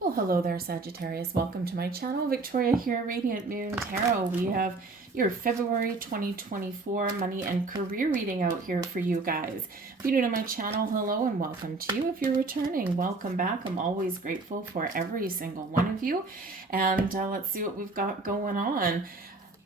Well, hello there, Sagittarius. Welcome to my channel. Victoria here, Radiant Moon Tarot. We have your February 2024 money and career reading out here for you guys. If you're new to my channel, hello and welcome to you. If you're returning, welcome back. I'm always grateful for every single one of you. And let's see what we've got going on.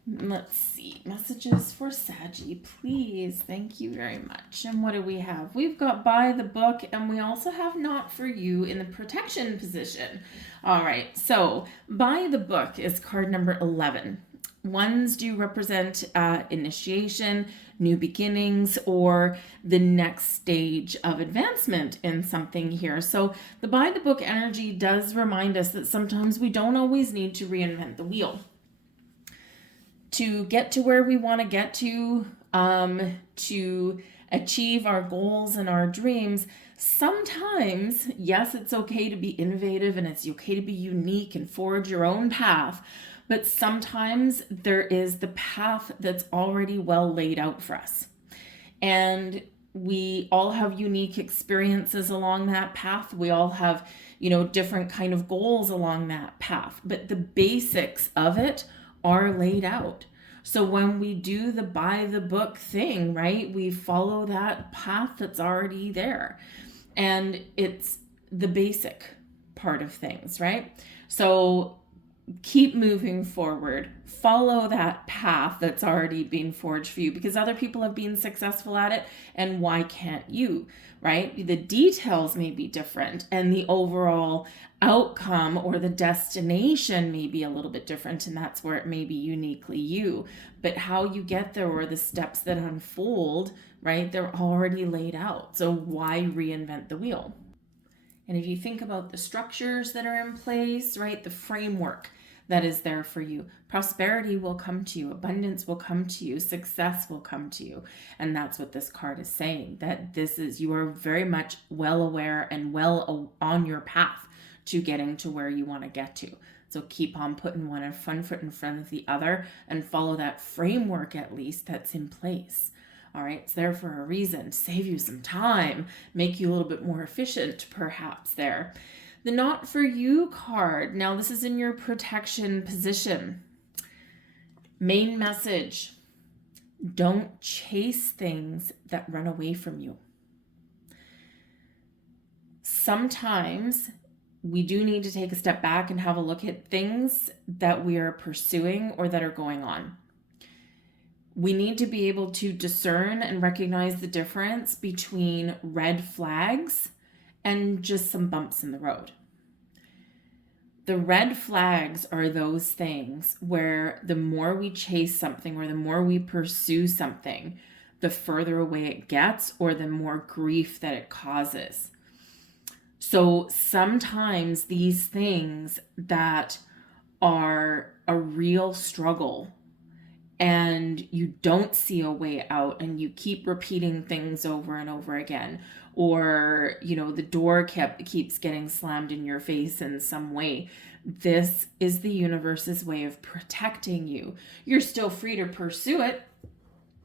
Let's see, messages for Saggy, please. Thank you very much. And what do we have? We've got by the book, and we also have not for you in the protection position. All right, so by the book is card number 11. Ones do represent initiation, new beginnings, or the next stage of advancement in something here. So the by the book energy does remind us that sometimes we don't always need to reinvent the wheel to get to where we want to get to achieve our goals and our dreams. Sometimes, yes, it's okay to be innovative and it's okay to be unique and forge your own path, but sometimes there is the path that's already well laid out for us. And we all have unique experiences along that path. We all have, different kind of goals along that path, but the basics of it are laid out. So when we do the by the book thing, right, we follow that path that's already there. And it's the basic part of things, right? So keep moving forward. Follow that path that's already been forged for you because other people have been successful at it, and why can't you, right? The details may be different and the overall outcome or the destination may be a little bit different, and that's where it may be uniquely you. But how you get there or the steps that unfold, right, they're already laid out. So why reinvent the wheel? And if you think about the structures that are in place, right, the framework that is there for you, prosperity will come to you, abundance will come to you, success will come to you. And that's what this card is saying, that you are very much well aware and well on your path to getting to where you want to get to. So keep on putting one foot in front of the other and follow that framework at least that's in place. All right, it's there for a reason, to save you some time, make you a little bit more efficient perhaps there. The not for you card, now this is in your protection position. Main message, don't chase things that run away from you. Sometimes we do need to take a step back and have a look at things that we are pursuing or that are going on. We need to be able to discern and recognize the difference between red flags and just some bumps in the road. The red flags are those things where the more we chase something or the more we pursue something, the further away it gets or the more grief that it causes. So sometimes these things that are a real struggle and you don't see a way out and you keep repeating things over and over again, or the door keeps getting slammed in your face in some way, this is the universe's way of protecting you. You're still free to pursue it.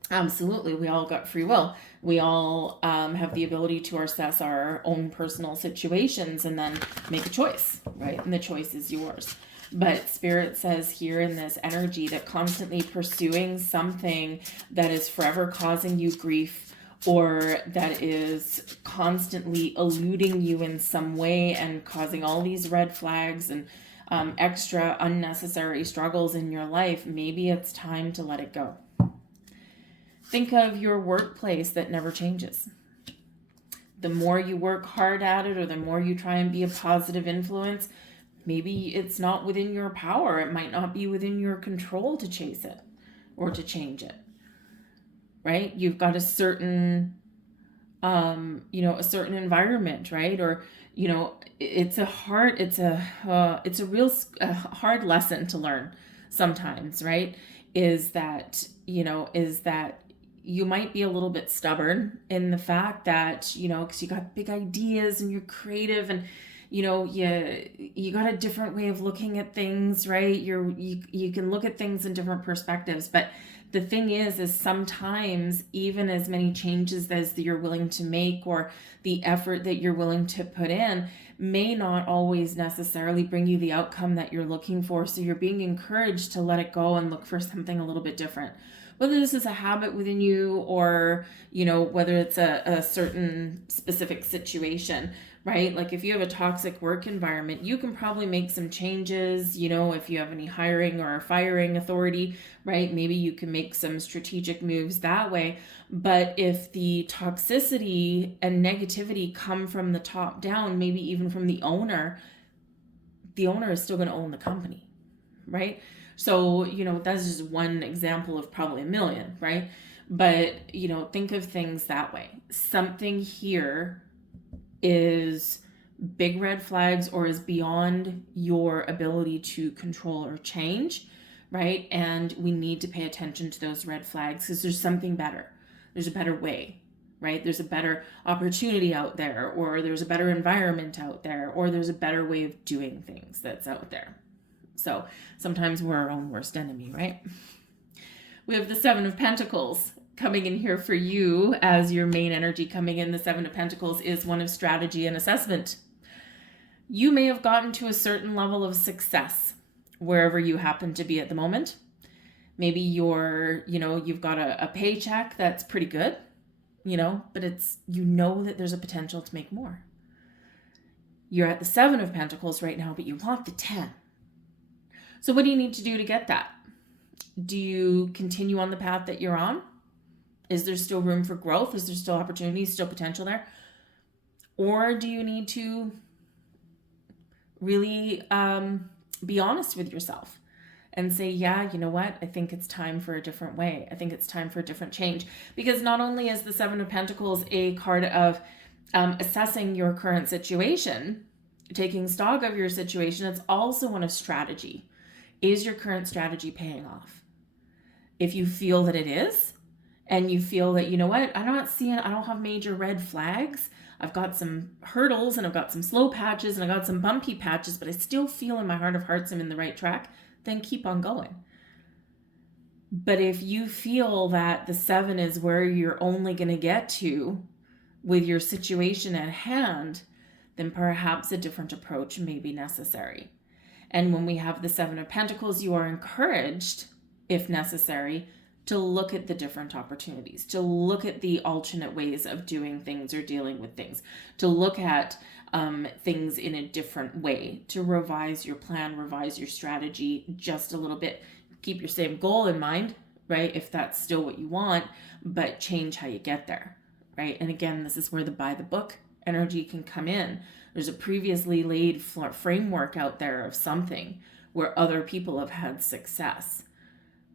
Absolutely, we all got free will. We all have the ability to assess our own personal situations and then make a choice, right? And the choice is yours. But Spirit says here in this energy that constantly pursuing something that is forever causing you grief or that is constantly eluding you in some way and causing all these red flags and extra unnecessary struggles in your life, maybe it's time to let it go. Think of your workplace that never changes. The more you work hard at it or the more you try and be a positive influence, maybe it's not within your power. It might not be within your control to chase it or to change it, right? You've got a certain, a certain environment, right? Or, it's a real hard lesson to learn sometimes, right? Is that you might be a little bit stubborn in the fact that, because you got big ideas and you're creative and, you got a different way of looking at things, right? You can look at things in different perspectives, but The thing is sometimes even as many changes as you're willing to make, or the effort that you're willing to put in, may not always necessarily bring you the outcome that you're looking for. So you're being encouraged to let it go and look for something a little bit different. Whether this is a habit within you, or, whether it's a certain specific situation, right? Like if you have a toxic work environment, you can probably make some changes, if you have any hiring or firing authority, right? Maybe you can make some strategic moves that way. But if the toxicity and negativity come from the top down, maybe even from the owner is still going to own the company, right? So, that's just one example of probably a million, right? But, think of things that way. Something here is big red flags or is beyond your ability to control or change, right? And we need to pay attention to those red flags because there's something better. There's a better way, right? There's a better opportunity out there, or there's a better environment out there, or there's a better way of doing things that's out there. So sometimes we're our own worst enemy, right? We have the Seven of Pentacles coming in here for you as your main energy coming in. The Seven of Pentacles is one of strategy and assessment. You may have gotten to a certain level of success wherever you happen to be at the moment. Maybe you've got a paycheck that's pretty good, but it's, that there's a potential to make more. You're at the Seven of Pentacles right now, but you want the 10. So what do you need to do to get that? Do you continue on the path that you're on? Is there still room for growth? Is there still opportunity, still potential there? Or do you need to really be honest with yourself and say, yeah, you know what? I think it's time for a different way. I think it's time for a different change. Because not only is the Seven of Pentacles a card of assessing your current situation, taking stock of your situation, it's also one of strategy. Is your current strategy paying off? If you feel that it is, and you feel that, you know what, I don't have major red flags. I've got some hurdles and I've got some slow patches and I've got some bumpy patches, but I still feel in my heart of hearts I'm in the right track, then keep on going. But if you feel that the 7 is where you're only going to get to with your situation at hand, then perhaps a different approach may be necessary. And when we have the 7 of Pentacles, you are encouraged, if necessary, to look at the different opportunities, to look at the alternate ways of doing things or dealing with things, to look at things in a different way, to revise your plan, revise your strategy just a little bit. Keep your same goal in mind, right? If that's still what you want, but change how you get there, right? And again, this is where the by the book energy can come in. There's a previously laid framework out there of something where other people have had success,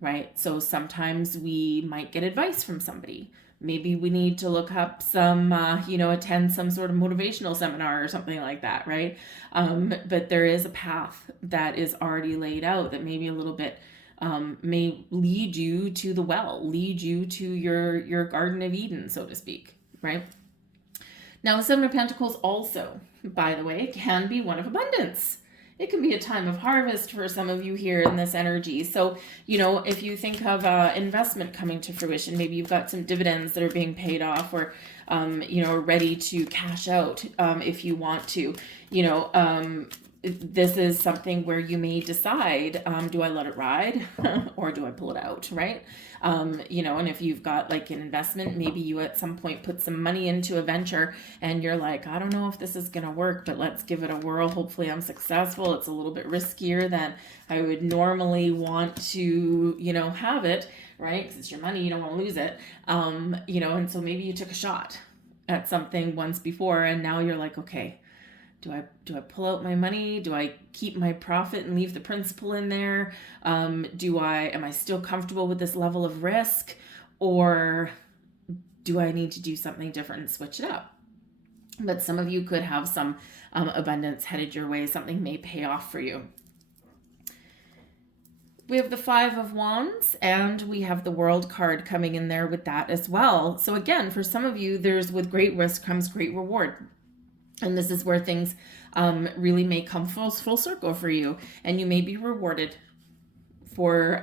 right? So sometimes we might get advice from somebody. Maybe we need to look up some, attend some sort of motivational seminar or something like that, right? But there is a path that is already laid out that maybe a little bit may lead you to the well, lead you to your Garden of Eden, so to speak, right? Now, the 7 of Pentacles also, by the way, can be one of abundance. It can be a time of harvest for some of you here in this energy. So, if you think of investment coming to fruition, maybe you've got some dividends that are being paid off, or, ready to cash out if you want to, this is something where you may decide, do I let it ride or do I pull it out, right? And if you've got like an investment, maybe you at some point put some money into a venture and you're like, I don't know if this is going to work, but let's give it a whirl. Hopefully I'm successful. It's a little bit riskier than I would normally want to, have it, right? Because it's your money, you don't want to lose it. And so maybe you took a shot at something once before and now you're like, okay, do I pull out my money? Do I keep my profit and leave the principal in there? Am I still comfortable with this level of risk? Or do I need to do something different and switch it up? But some of you could have some abundance headed your way. Something may pay off for you. We have the 5 of Wands and we have the World card coming in there with that as well. So again, for some of you, with great risk comes great reward. And this is where things really may come full circle for you. And you may be rewarded for,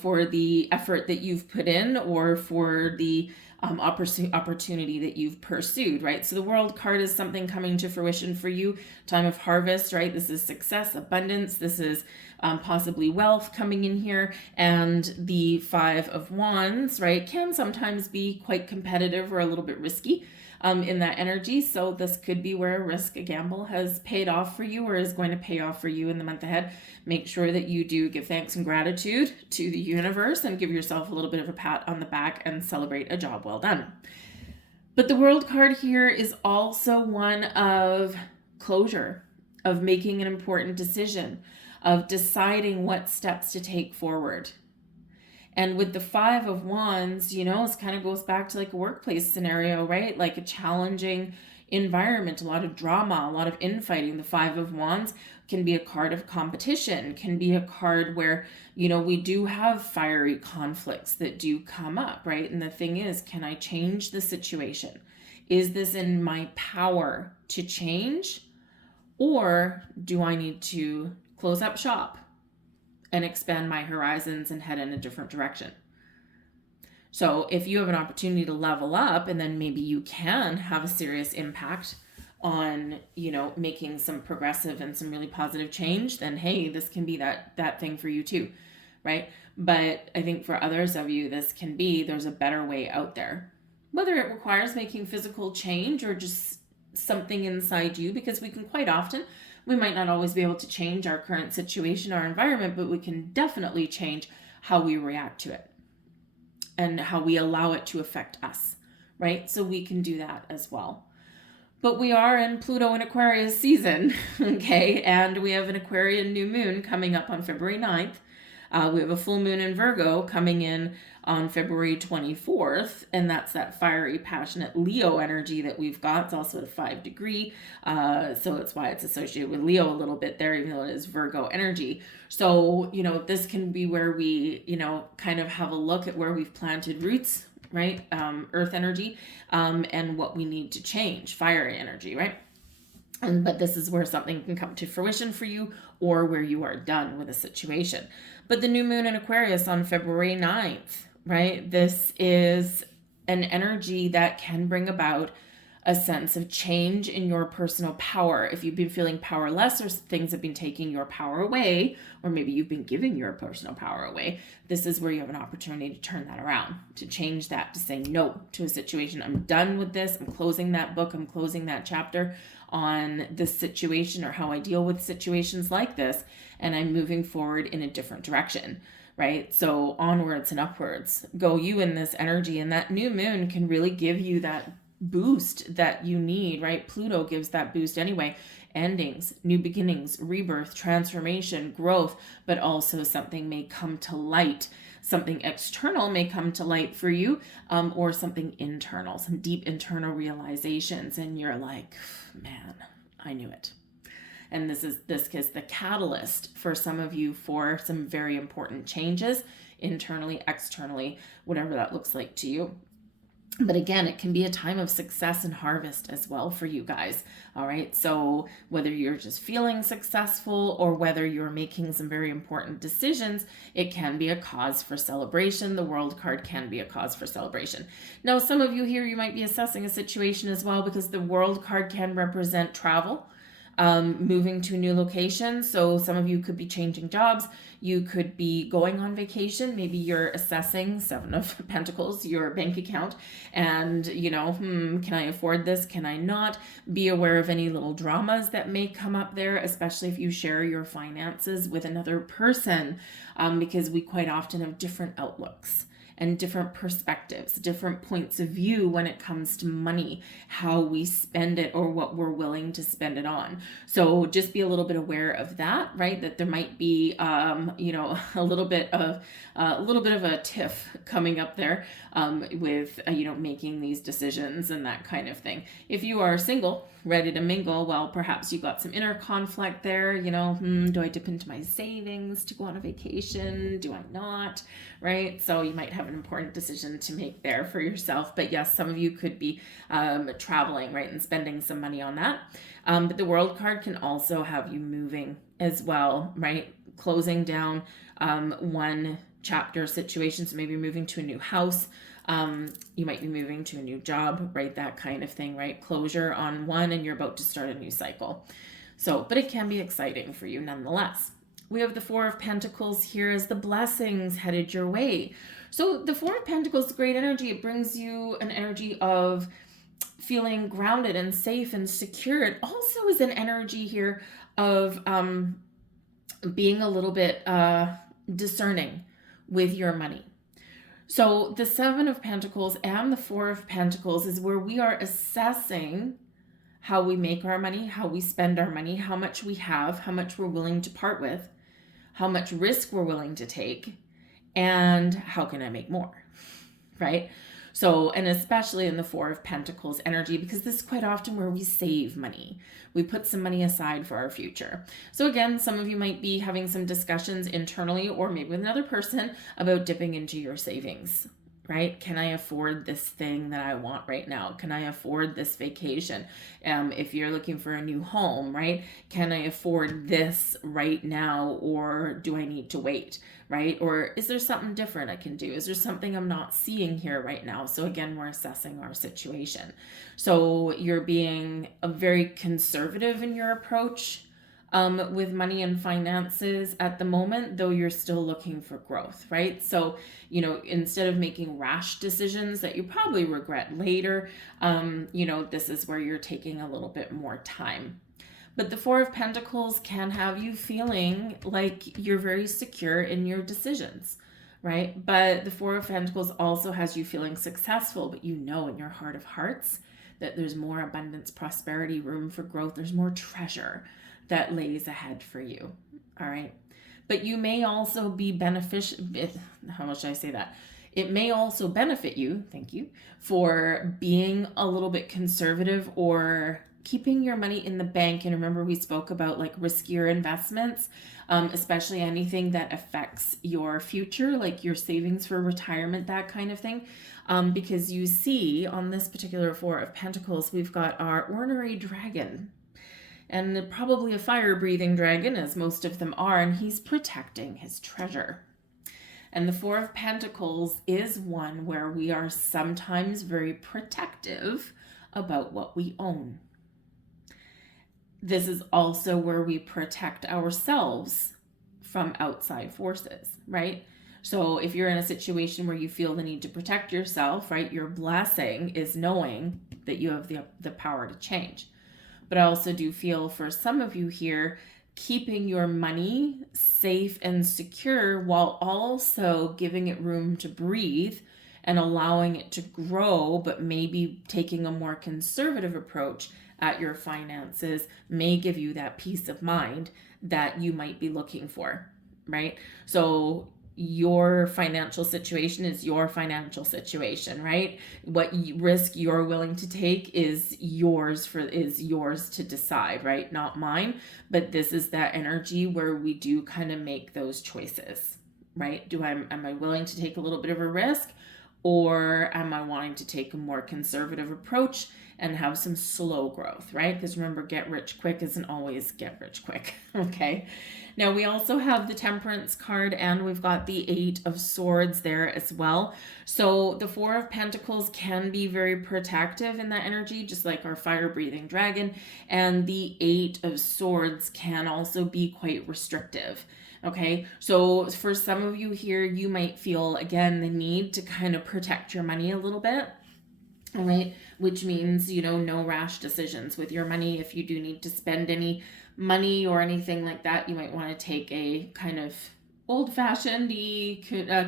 for the effort that you've put in, or for the opportunity that you've pursued, right? So the World card is something coming to fruition for you, time of harvest, right? This is success, abundance. This is possibly wealth coming in here. And the Five of Wands, right, can sometimes be quite competitive or a little bit risky in that energy. So this could be where a gamble has paid off for you, or is going to pay off for you in the month ahead. Make sure that you do give thanks and gratitude to the universe, and give yourself a little bit of a pat on the back and celebrate a job well done. But the World card here is also one of closure, of making an important decision, of deciding what steps to take forward. And with the Five of Wands, it kind of goes back to like a workplace scenario, right? Like a challenging environment, a lot of drama, a lot of infighting. The Five of Wands can be a card of competition, can be a card where, we do have fiery conflicts that do come up, right? And the thing is, can I change the situation? Is this in my power to change? Or do I need to close up shop and expand my horizons and head in a different direction? So if you have an opportunity to level up, and then maybe you can have a serious impact on, making some progressive and some really positive change, then hey, this can be that thing for you too, right? But I think for others of you, there's a better way out there, whether it requires making physical change or just something inside you, because we might not always be able to change our current situation, our environment, but we can definitely change how we react to it and how we allow it to affect us, right? So we can do that as well. But we are in Pluto and Aquarius season, okay? And we have an Aquarian new moon coming up on February 9th. We have a full moon in Virgo coming in on February 24th, and that's that fiery, passionate Leo energy that we've got. It's also at a 5 degree, so that's why it's associated with Leo a little bit there, even though it is Virgo energy. So, this can be where we, kind of have a look at where we've planted roots, right? Earth energy, and what we need to change, fiery energy, right? But this is where something can come to fruition for you, or where you are done with a situation. But the new moon in Aquarius on February 9th, right? This is an energy that can bring about a sense of change in your personal power. If you've been feeling powerless, or things have been taking your power away, or maybe you've been giving your personal power away, this is where you have an opportunity to turn that around, to change that, to say no to a situation. I'm done with this. I'm closing that book. I'm closing that chapter on this situation, or how I deal with situations like this, and I'm moving forward in a different direction, right? So onwards and upwards go you in this energy, and that new moon can really give you that boost that you need, right? Pluto gives that boost anyway. Endings, new beginnings, rebirth, transformation, growth, but also something may come to light. Something external may come to light for you, or something internal, some deep internal realizations, and you're like, man, I knew it. And this is the catalyst for some of you for some very important changes, internally, externally, whatever that looks like to you. But again, it can be a time of success and harvest as well for you guys. All right. So whether you're just feeling successful, or whether you're making some very important decisions, it can be a cause for celebration. The World card can be a cause for celebration. Now, some of you here, you might be assessing a situation as well, because the World card can represent travel, moving to a new location. So some of you could be changing jobs. You could be going on vacation. Maybe you're assessing, Seven of Pentacles, your bank account, and can I afford this? Can I not? Be aware of any little dramas that may come up there, especially if you share your finances with another person, because we quite often have different outlooks and different perspectives, different points of view when it comes to money, how we spend it, or what we're willing to spend it on. So just be a little bit aware of that, right? That there might be, a little bit of a tiff coming up there, with, making these decisions and that kind of thing. If you are single, ready to mingle, well, perhaps you got some inner conflict there, do I dip into my savings to go on a vacation? Do I not? Right? So you might have an important decision to make there for yourself. But yes, some of you could be traveling, right, and spending some money on that. But the World card can also have you moving as well, right? closing down one chapter situation. So maybe moving to a new house. You might be moving to a new job, right? That kind of thing, right? Closure on one, and you're about to start a new cycle. So, but it can be exciting for you nonetheless. We have the Four of Pentacles here as the blessings headed your way. So the Four of Pentacles is great energy. It brings you an energy of feeling grounded and safe and secure. It also is an energy here of being a little bit discerning with your money. So the Seven of Pentacles and the Four of Pentacles is where we are assessing how we make our money, how we spend our money, how much we have, how much we're willing to part with, how much risk we're willing to take, and how can I make more, right? So, and especially in the Four of Pentacles energy, because this is quite often where we save money. We put some money aside for our future. So again, some of you might be having some discussions internally or maybe with another person about dipping into your savings, right? Can I afford this thing that I want right now? Can I afford this vacation? If you're looking for a new home, right? Can I afford this right now, or do I need to wait, right? Or is there something different I can do? Is there something I'm not seeing here right now? So again, we're assessing our situation. So you're being very conservative in your approach with money and finances at the moment, though you're still looking for growth, right? So, instead of making rash decisions that you probably regret later, this is where you're taking a little bit more time. But the Four of Pentacles can have you feeling like you're very secure in your decisions, right? But the Four of Pentacles also has you feeling successful, but in your heart of hearts that there's more abundance, prosperity, room for growth. There's more treasure that lays ahead for you. All right. But you may also be beneficial. How much should I say that? It may also benefit you, thank you, for being a little bit conservative or keeping your money in the bank. And remember, we spoke about like riskier investments, especially anything that affects your future, like your savings for retirement, that kind of thing. Because you see on this particular Four of Pentacles, we've got our ornery dragon. And probably a fire-breathing dragon, as most of them are, and he's protecting his treasure. And the Four of Pentacles is one where we are sometimes very protective about what we own. This is also where we protect ourselves from outside forces, right? So if you're in a situation where you feel the need to protect yourself, right, your blessing is knowing that you have the power to change. But I also do feel for some of you here, keeping your money safe and secure while also giving it room to breathe and allowing it to grow, but maybe taking a more conservative approach at your finances may give you that peace of mind that you might be looking for, right? So your financial situation is your financial situation, right? What risk you're willing to take is yours to decide, right? Not mine, but this is that energy where we do kind of make those choices, right? Am I willing to take a little bit of a risk, or am I wanting to take a more conservative approach and have some slow growth, right? Because remember, get rich quick isn't always get rich quick, okay? Now, we also have the Temperance card, and we've got the Eight of Swords there as well. So the Four of Pentacles can be very protective in that energy, just like our fire-breathing dragon. And the Eight of Swords can also be quite restrictive. Okay, so for some of you here, you might feel, again, the need to kind of protect your money a little bit. All right, which means, no rash decisions with your money. If you do need to spend any money or anything like that, you might want to take a kind of old-fashioned,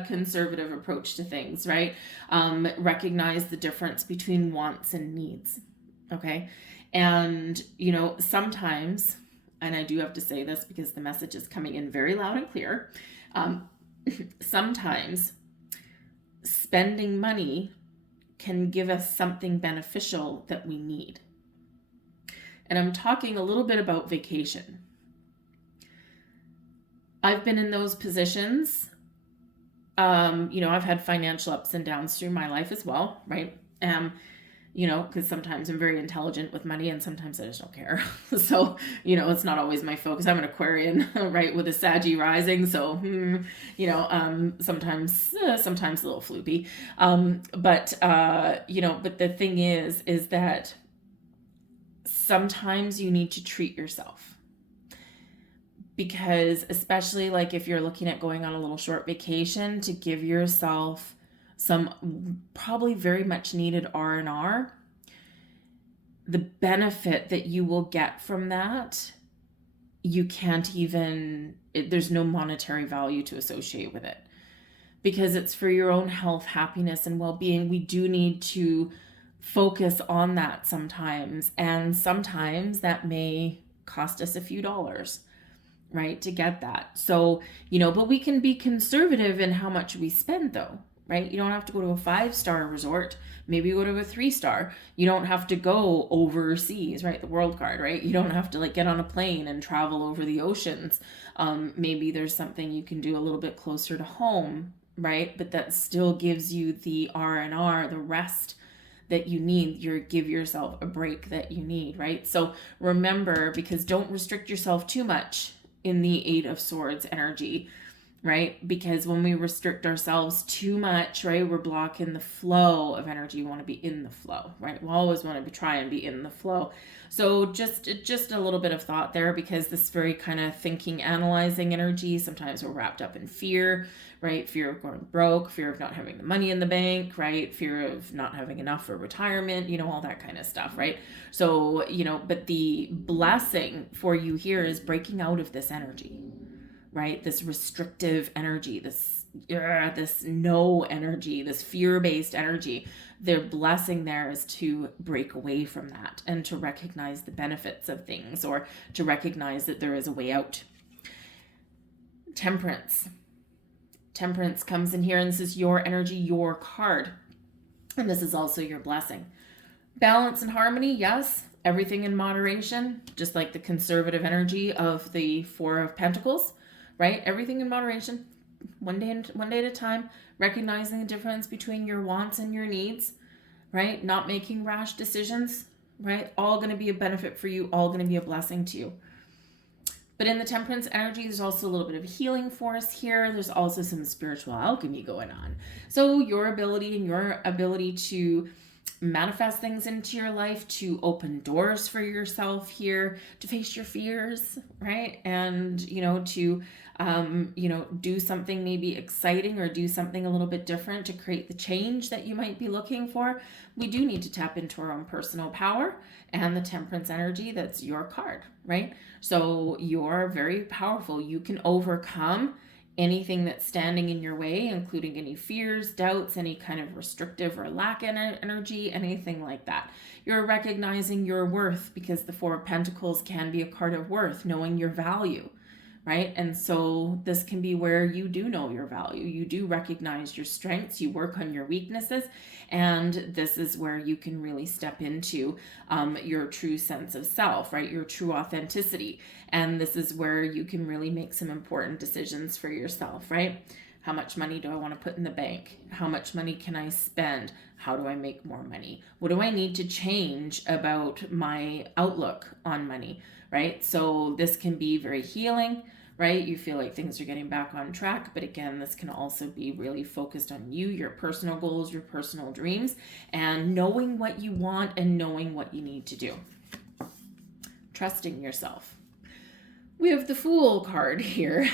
conservative approach to things, right? Recognize the difference between wants and needs, okay? And, sometimes, and I do have to say this because the message is coming in very loud and clear, sometimes spending money can give us something beneficial that we need. And I'm talking a little bit about vacation. I've been in those positions. I've had financial ups and downs through my life as well, right? because sometimes I'm very intelligent with money and sometimes I just don't care. So, it's not always my focus. I'm an Aquarian, right, with a Saggy rising. So, sometimes a little floopy. But the thing is that sometimes you need to treat yourself, because especially like if you're looking at going on a little short vacation, to give yourself some probably very much needed R&R, the benefit that you will get from that, you can't even, there's no monetary value to associate with it, because it's for your own health, happiness, and well-being. We do need to focus on that sometimes, and sometimes that may cost us a few dollars, right, to get that. So, but we can be conservative in how much we spend though, right? You don't have to go to a 5-star resort. Maybe you go to a 3-star. You don't have to go overseas, right? The world card, right? You don't have to like get on a plane and travel over the oceans. Maybe there's something you can do a little bit closer to home, right? But that still gives you the R&R, the rest that you need. Give yourself a break that you need, right? So remember, because don't restrict yourself too much in the 8 of Swords energy, right? Because when we restrict ourselves too much, right, we're blocking the flow of energy. We want to be in the flow, right? We always want to try and be in the flow. So just a little bit of thought there, because this very kind of thinking, analyzing energy, sometimes we're wrapped up in fear, right? Fear of going broke, fear of not having the money in the bank, right? Fear of not having enough for retirement, all that kind of stuff, right? So, but the blessing for you here is breaking out of this energy, right? This restrictive energy, this no energy, this fear-based energy. Their blessing there is to break away from that and to recognize the benefits of things, or to recognize that there is a way out. Temperance comes in here, and this is your energy, your card. And this is also your blessing. Balance and harmony, yes. Everything in moderation, just like the conservative energy of the 4 of Pentacles, right? Everything in moderation, one day at a time, recognizing the difference between your wants and your needs, right? Not making rash decisions, right? All going to be a benefit for you, all going to be a blessing to you. But in the Temperance energy, there's also a little bit of a healing force here. There's also some spiritual alchemy going on. So your ability to manifest things into your life, to open doors for yourself here, to face your fears, right? And, to, do something maybe exciting, or do something a little bit different to create the change that you might be looking for. We do need to tap into our own personal power, and the Temperance energy, that's your card, right? So you're very powerful. You can overcome anything that's standing in your way, including any fears, doubts, any kind of restrictive or lack energy, anything like that. You're recognizing your worth, because the 4 of Pentacles can be a card of worth, knowing your value, right? And so this can be where you do know your value. You do recognize your strengths. You work on your weaknesses. And this is where you can really step into your true sense of self, right? Your true authenticity. And this is where you can really make some important decisions for yourself, right? How much money do I want to put in the bank? How much money can I spend? How do I make more money? What do I need to change about my outlook on money, right? So this can be very healing, right? You feel like things are getting back on track. But again, this can also be really focused on you, your personal goals, your personal dreams, and knowing what you want and knowing what you need to do. Trusting yourself. We have the Fool card here.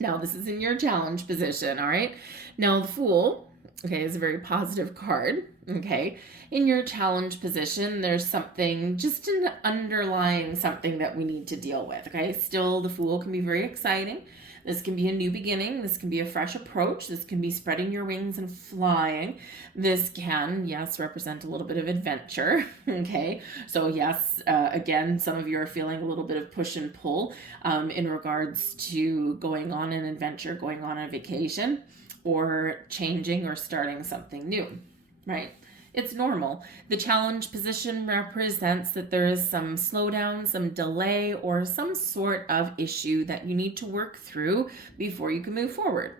Now this is in your challenge position, all right? Now the Fool, okay, is a very positive card, okay? In your challenge position, there's something, just an underlying something that we need to deal with, okay? Still, the Fool can be very exciting. This can be a new beginning. This can be a fresh approach. This can be spreading your wings and flying. This can, yes, represent a little bit of adventure, okay? So yes, again, some of you are feeling a little bit of push and pull in regards to going on an adventure, going on a vacation, or changing or starting something new, right? It's normal. The challenge position represents that there is some slowdown, some delay, or some sort of issue that you need to work through before you can move forward.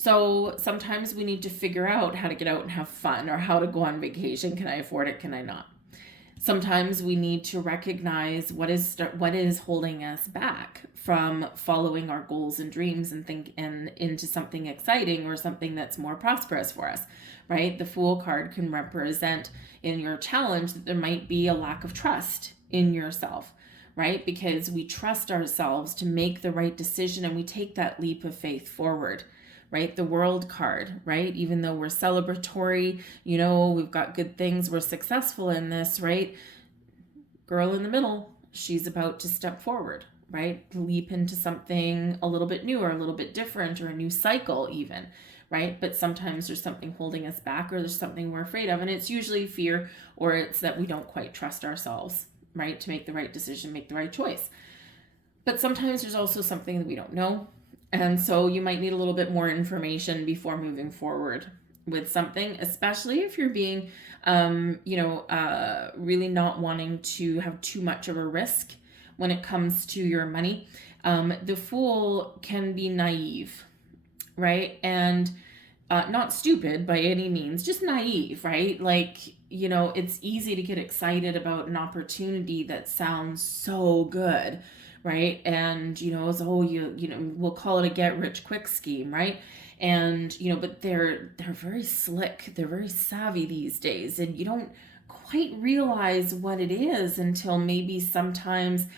So sometimes we need to figure out how to get out and have fun, or how to go on vacation. Can I afford it? Can I not? Sometimes we need to recognize what is holding us back from following our goals and dreams and into something exciting or something that's more prosperous for us, right? The Fool card can represent in your challenge that there might be a lack of trust in yourself, right? Because we trust ourselves to make the right decision and we take that leap of faith forward, right? The World card, right? Even though we're celebratory, we've got good things, we're successful in this, right? Girl in the middle, she's about to step forward, right? Leap into something a little bit new or a little bit different, or a new cycle even, right? But sometimes there's something holding us back, or there's something we're afraid of. And it's usually fear, or it's that we don't quite trust ourselves, right? To make the right decision, make the right choice. But sometimes there's also something that we don't know. And so you might need a little bit more information before moving forward with something, especially if you're being, really not wanting to have too much of a risk when it comes to your money. The Fool can be naive, right? And not stupid by any means, just naive, right? Like, it's easy to get excited about an opportunity that sounds so good, right? And, we'll call it a get rich quick scheme, right? And, but they're very slick. They're very savvy these days. And you don't quite realize what it is until maybe sometimes,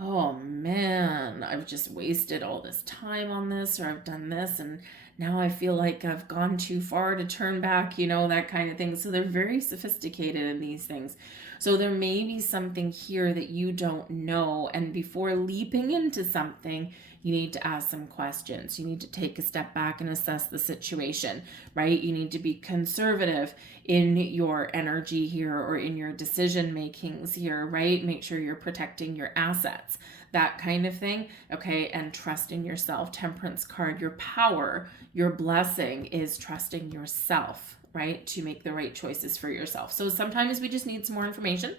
oh man, I've just wasted all this time on this, or I've done this, and now I feel like I've gone too far to turn back, that kind of thing. So they're very sophisticated in these things. So there may be something here that you don't know. And before leaping into something, you need to ask some questions. You need to take a step back and assess the situation, right? You need to be conservative in your energy here, or in your decision makings here, right? Make sure you're protecting your assets, that kind of thing. Okay. And trust in yourself. Temperance card, your power, your blessing is trusting yourself, right? To make the right choices for yourself. So sometimes we just need some more information.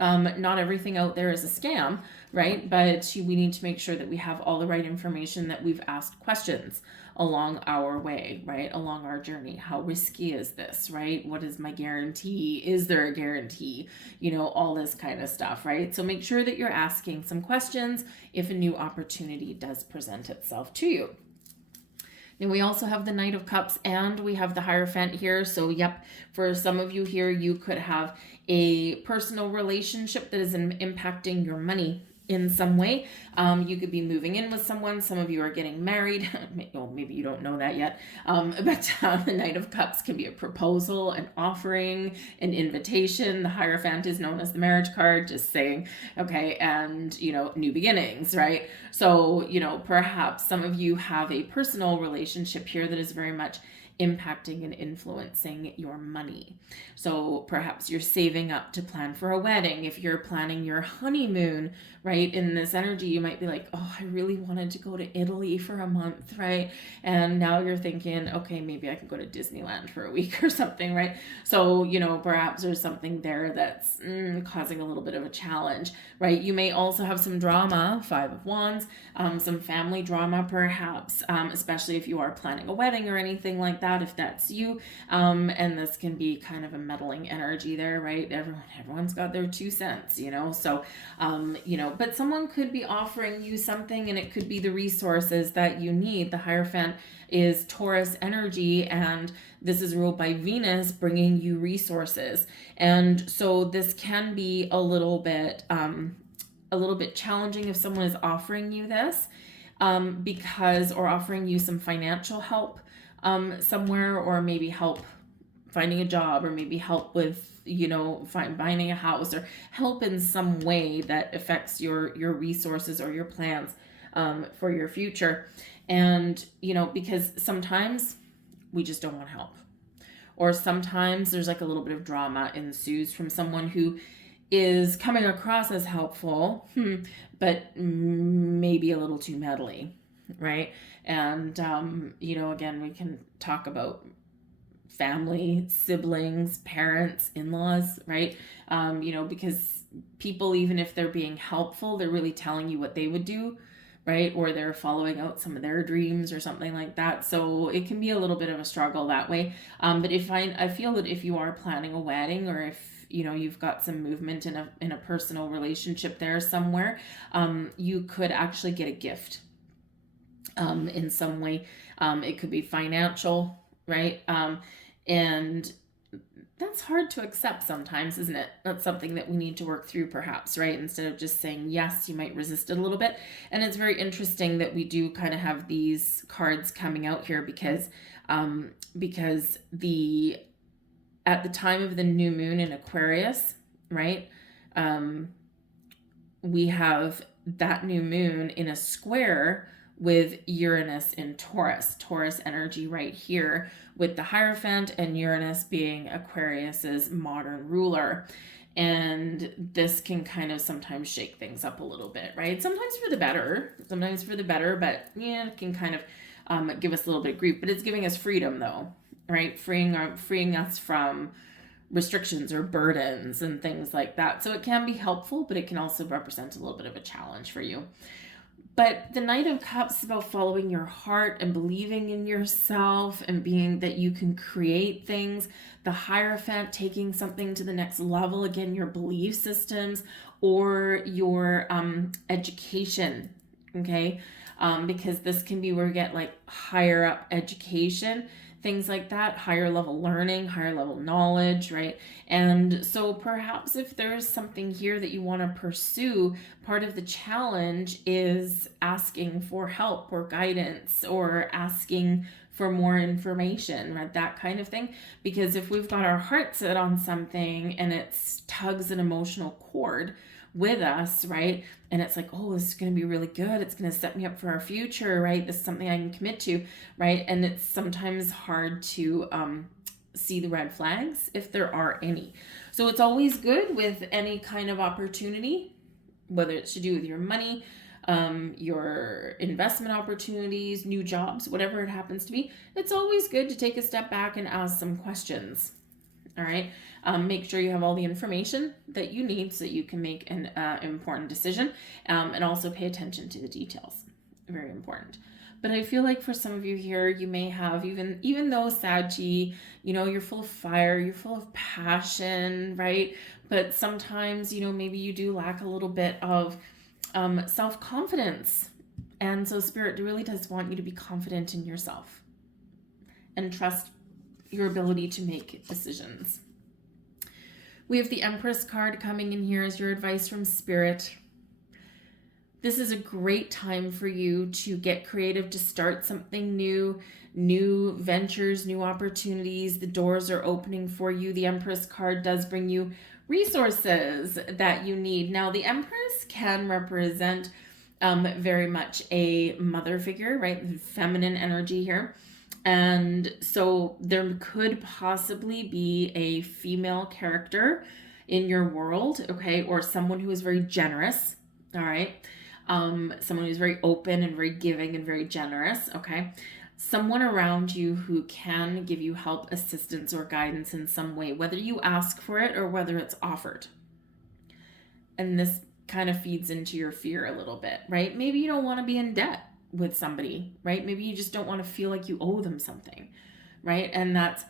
Not everything out there is a scam, right? But we need to make sure that we have all the right information, that we've asked questions along our way, right? Along our journey. How risky is this, right? What is my guarantee? Is there a guarantee? All this kind of stuff, right? So make sure that you're asking some questions if a new opportunity does present itself to you. Then we also have the Knight of Cups, and we have the Hierophant here. So yep, for some of you here, you could have a personal relationship that is impacting your money in some way. You could be moving in with someone. Some of you are getting married. Well, maybe you don't know that yet. But the Knight of Cups can be a proposal, an offering, an invitation. The Hierophant is known as the marriage card, just saying, okay, and, new beginnings, right? So, perhaps some of you have a personal relationship here that is very much impacting and influencing your money. So perhaps you're saving up to plan for a wedding. If you're planning your honeymoon, right, in this energy, you might be like, oh, I really wanted to go to Italy for a month, right? And now you're thinking, okay, maybe I can go to Disneyland for a week or something, right? So, perhaps there's something there that's causing a little bit of a challenge, right? You may also have some drama, Five of Wands, some family drama perhaps, especially if you are planning a wedding or anything like that, if that's you. And this can be kind of a meddling energy there, right? Everyone's got their 2 cents, so, but someone could be offering you something, and it could be the resources that you need. The Hierophant is Taurus energy, and this is ruled by Venus, bringing you resources. And so this can be a little bit challenging if someone is offering you this, or offering you some financial help somewhere, or maybe help finding a job, or maybe help with buying a house, or help in some way that affects your resources or your plans for your future. And because sometimes we just don't want help, or sometimes there's like a little bit of drama ensues from someone who is coming across as helpful, but maybe a little too meddly, right? And again, we can talk about family, siblings, parents, in-laws, right? Because people, even if they're being helpful, they're really telling you what they would do, right? Or they're following out some of their dreams or something like that. So it can be a little bit of a struggle that way. But I feel that if you are planning a wedding, or if you've got some movement in a personal relationship there somewhere, you could actually get a gift in some way. It could be financial, right? And that's hard to accept sometimes, isn't it? That's something that we need to work through, perhaps, right? Instead of just saying yes, you might resist it a little bit. And it's very interesting that we do kind of have these cards coming out here because the at the time of the new moon in Aquarius, right? We have that new moon in a square with Uranus in Taurus energy right here, with the Hierophant and Uranus being Aquarius's modern ruler. And this can kind of sometimes shake things up a little bit, right? Sometimes for the better, but yeah, it can kind of give us a little bit of grief. But it's giving us freedom, though, right? Freeing us from restrictions or burdens and things like that. So it can be helpful, but it can also represent a little bit of a challenge for you. But the Knight of Cups is about following your heart and believing in yourself and being that you can create things. The Hierophant, taking something to the next level, again, your belief systems or your education, okay? Because this can be where we get like higher up education, things like that, higher level learning, higher level knowledge, right? And so perhaps if there's something here that you want to pursue, part of the challenge is asking for help or guidance or asking for more information, right? That kind of thing. Because if we've got our heart set on something and it tugs an emotional cord with us, right? And it's like, oh, this is going to be really good. It's going to set me up for our future, right? This is something I can commit to, right? And it's sometimes hard to see the red flags if there are any. So it's always good with any kind of opportunity, whether it's to do with your money, your investment opportunities, new jobs, whatever it happens to be. It's always good to take a step back and ask some questions. All right. Make sure you have all the information that you need so that you can make an important decision, and also pay attention to the details. Very important. But I feel like for some of you here, you may have, even though Saggy, you're full of fire, you're full of passion, right? But sometimes, maybe you do lack a little bit of self-confidence. And so Spirit really does want you to be confident in yourself and trust your ability to make decisions. We have the Empress card coming in here as your advice from Spirit. This is a great time for you to get creative, to start something new ventures, new opportunities. The doors are opening for you. The Empress card does bring you resources that you need. Now, the Empress can represent very much a mother figure, right? Feminine energy here. And so there could possibly be a female character in your world, okay, or someone who is very generous, all right? Someone who's very open and very giving and very generous, okay? Someone around you who can give you help, assistance, or guidance in some way, whether you ask for it or whether it's offered. And this kind of feeds into your fear a little bit, right? Maybe you don't want to be in debt with somebody, right? Maybe you just don't want to feel like you owe them something, right? And that's,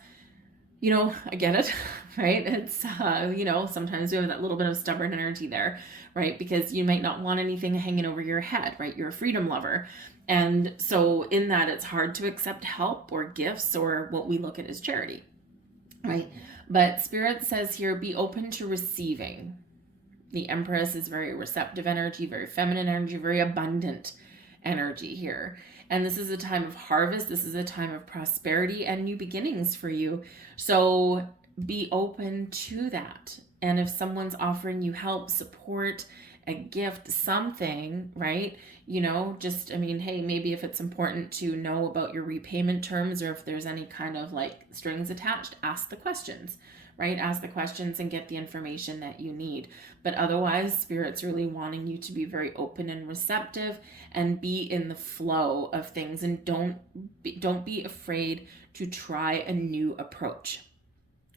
I get it, right? It's, sometimes we have that little bit of stubborn energy there, right? Because you might not want anything hanging over your head, right? You're a freedom lover. And so in that, it's hard to accept help or gifts or what we look at as charity, right? But Spirit says here, be open to receiving. The Empress is very receptive energy, very feminine energy, very abundant energy here. And this is a time of harvest. This is a time of prosperity and new beginnings for you. So be open to that. And if someone's offering you help, support, a gift, something, right? Hey, maybe if it's important to know about your repayment terms or if there's any kind of like strings attached, ask the questions, right? Ask the questions and get the information that you need. But otherwise, Spirit's really wanting you to be very open and receptive and be in the flow of things, and don't be afraid to try a new approach,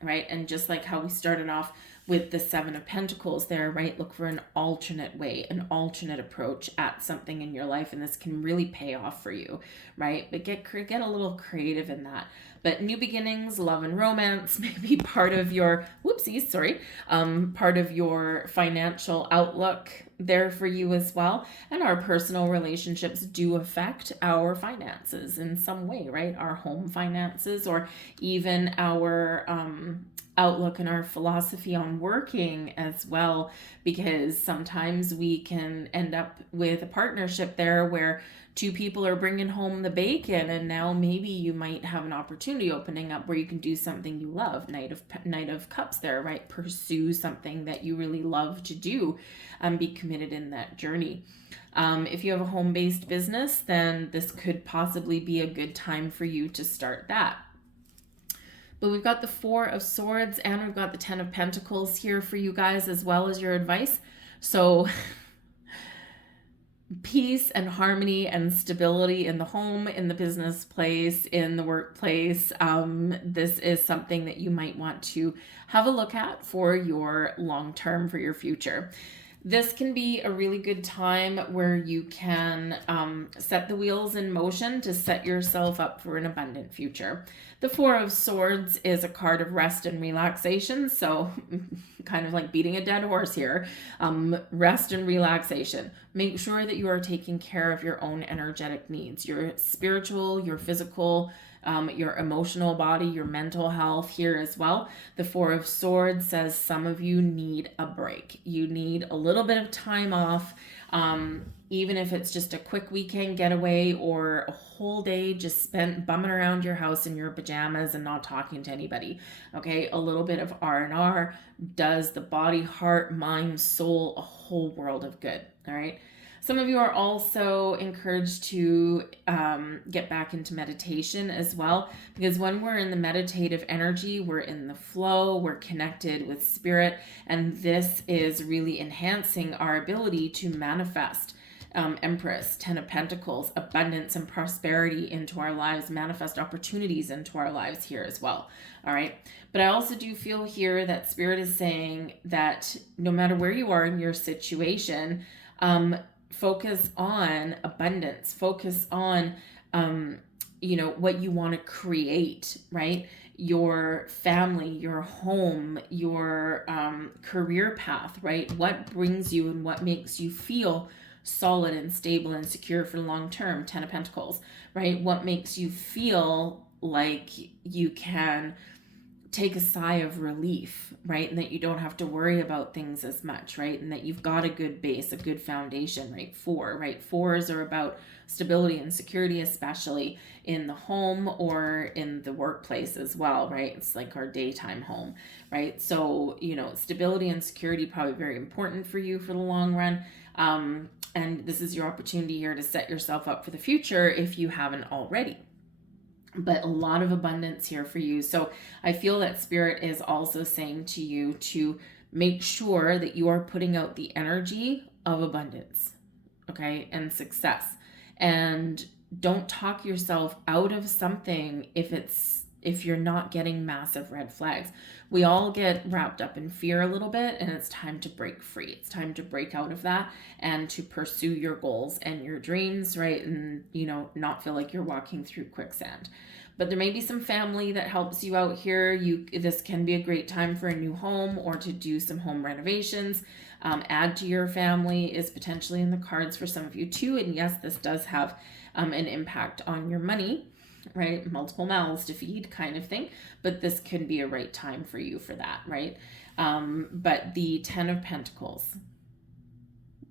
right? And just like how we started off with the Seven of Pentacles there, right? Look for an alternate way, an alternate approach at something in your life, and this can really pay off for you, right? But get a little creative in that. But new beginnings, love and romance may be part of your, part of your financial outlook there for you as well. And our personal relationships do affect our finances in some way, right? Our home finances, or even our outlook and our philosophy on working as well, because sometimes we can end up with a partnership there where two people are bringing home the bacon, and now maybe you might have an opportunity opening up where you can do something you love. Knight of Cups there, right? Pursue something that you really love to do, be committed in that journey. If you have a home-based business, then this could possibly be a good time for you to start that. But we've got the Four of Swords and we've got the Ten of Pentacles here for you guys, as well as your advice. So peace and harmony and stability in the home, in the business place, in the workplace. This is something that you might want to have a look at for your long term, for your future. This can be a really good time where you can set the wheels in motion to set yourself up for an abundant future. The Four of Swords is a card of rest and relaxation, so kind of like beating a dead horse here. Rest and relaxation. Make sure that you are taking care of your own energetic needs, your spiritual, your physical, your emotional body, your mental health here as well. The Four of Swords says some of you need a break. You need a little bit of time off, even if it's just a quick weekend getaway or a whole day just spent bumming around your house in your pajamas and not talking to anybody. Okay, a little bit of R&R does the body, heart, mind, soul a whole world of good. All right. Some of you are also encouraged to get back into meditation as well, because when we're in the meditative energy, we're in the flow, we're connected with spirit, and this is really enhancing our ability to manifest Empress, Ten of Pentacles, abundance and prosperity into our lives, manifest opportunities into our lives here as well. All right. But I also do feel here that Spirit is saying that no matter where you are in your situation, focus on abundance, focus on, what you want to create, right? Your family, your home, your career path, right? What brings you and what makes you feel solid and stable and secure for the long term. Ten of Pentacles, right? What makes you feel like you can take a sigh of relief, right? And that you don't have to worry about things as much, right? And that you've got a good base, a good foundation, right? Fours are about stability and security, especially in the home or in the workplace as well, right? It's like our daytime home, right? So, stability and security probably very important for you for the long run. And this is your opportunity here to set yourself up for the future if you haven't already. But a lot of abundance here for you. So I feel that Spirit is also saying to you to make sure that you are putting out the energy of abundance, okay, and success. And don't talk yourself out of something if you're not getting massive red flags. We all get wrapped up in fear a little bit, and it's time to break free. It's time to break out of that and to pursue your goals and your dreams, right? And, not feel like you're walking through quicksand. But there may be some family that helps you out here. This can be a great time for a new home or to do some home renovations. Add to your family is potentially in the cards for some of you too. And yes, this does have an impact on your money, right? Multiple mouths to feed kind of thing. But this can be a right time for you for that, right? But the Ten of Pentacles,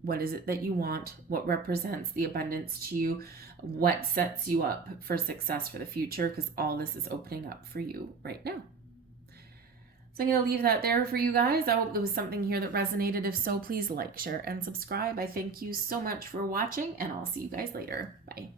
what is it that you want? What represents the abundance to you? What sets you up for success for the future? Because all this is opening up for you right now. So I'm going to leave that there for you guys. I hope there was something here that resonated. If so, please like, share, and subscribe. I thank you so much for watching, and I'll see you guys later. Bye.